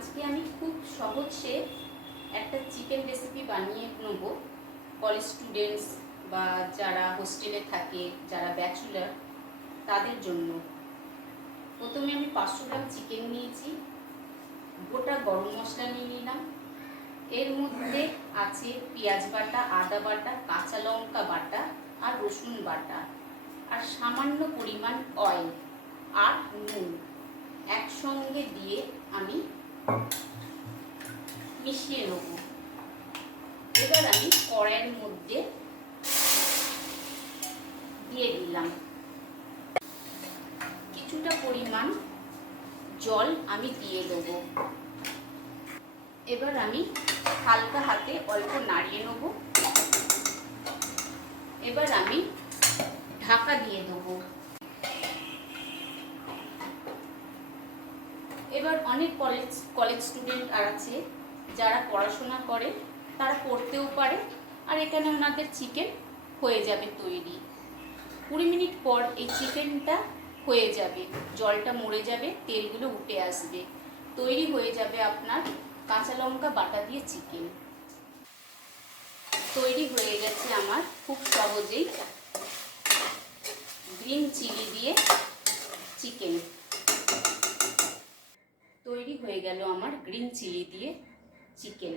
আজকে আমি খুব সহজে একটা চিকেন রেসিপি বানিয়ে নেব কলেজ স্টুডেন্টস বা যারা হোস্টেলে থাকে, যারা ব্যাচেলর, তাদের জন্য। প্রথমে আমি 500 গ্রাম চিকেন নিয়েছি, গোটা গরম মশলা নিয়ে নিলাম। এর মধ্যে আছে পেঁয়াজ বাটা, আদা বাটা, কাঁচা লঙ্কা বাটা আর রসুন বাটা, আর সামান্য পরিমাণ অয়েল আর নুন একসঙ্গে দিয়ে আমি মিশিয়ে নেব। এবার আমি কড়াইয়ের মধ্যে দিয়ে দিলাম কিছুটা পরিমাণ জল, আমি দিয়ে দেব। এবার আমি হালকা হাতে অল্প নাড়িয়ে নেব। এবার আমি ঢাকা দিয়ে দেব। এবার অনেক কলেজ স্টুডেন্ট আছে যারা পড়াশোনা করে, তারা পড়তেও পারে, আর এখানে ওনাদের চিকেন হয়ে যাবে তৈরি। 20 মিনিট পর এই চিকেনটা হয়ে যাবে, জলটা মরে যাবে, তেলগুলো উঠে আসবে, তৈরি হয়ে যাবে আপনার কাঁচা লঙ্কা বাটা দিয়ে চিকেন। তৈরি হয়ে গেছে আমার খুব সহজেই গ্রিন চিলি দিয়ে চিকেন। তৈরি হয়ে গেল আমার গ্রিন চিলি দিয়ে চিকেন।